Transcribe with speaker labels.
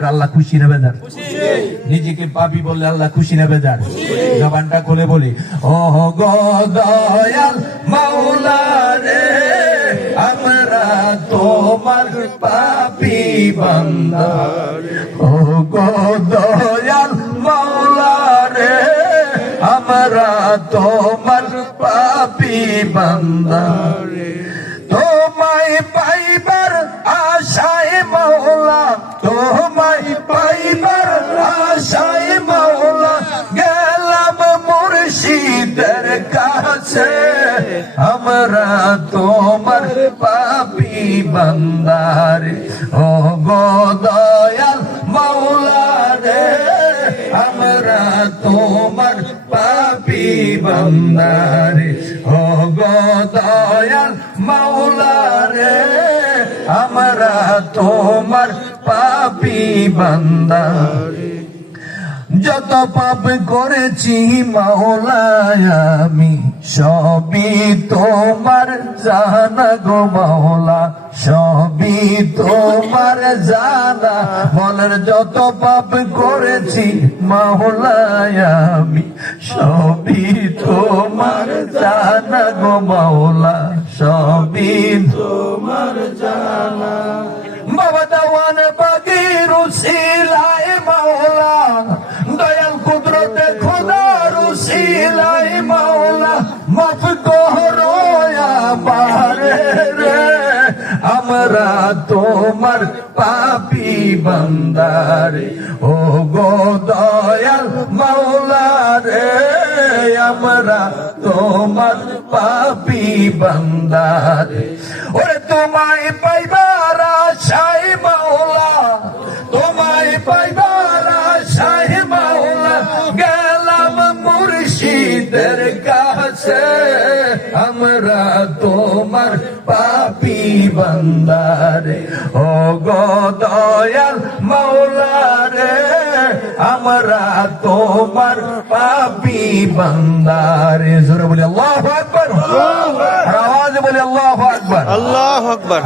Speaker 1: আল্লাহ খুশি না বেজার? নিজেকে পাপি বললে আল্লাহ খুশি নেবে বেজার? জবানটা খুলে বলি ও গো দয়াল মাওলা রে আমরা তোমার পাপি বান্দা ও দয়াল মাওলা রে আমরা তোমার পাপি বান্দা তোমায় কাছে আমরা তোমার পাপি বান্দারে। ও গো দয়াল মাওলা রে, আমরা তোমার পাপি বান্দারে। ও গো দয়াল মাওলা রে, আমরা তোমার পাপি বান্দা যত পাপ করেছি মাওলায় আমি সবই তোমার জানা গো মাওলা, সবই তোমার জানা। বলের যত পাপ করেছি মাওলায় আমি, সবই তোমার জানা গো মাওলা, সবই তোমার জানা। আমরা তোমার পাপি বান্দারে। ও গো দয়াল মাওলা রে আমরা তোমার পাপি বান্দারে। ওরে তোমায় পাইবার আশায় মাওলা, তোমায় পাইবার আশায় মাওলা, গেলাম মুর্শিদের কাছে। আমরা তোমার পাপি বান্দারে। ও গো দয়াল মাওলা রে আমরা তোমার পাপি বান্দারে। জোরে বলি আল্লাহ আকবার। আওয়াজ বলি আল্লাহ আকবার।
Speaker 2: আল্লাহ আকবার।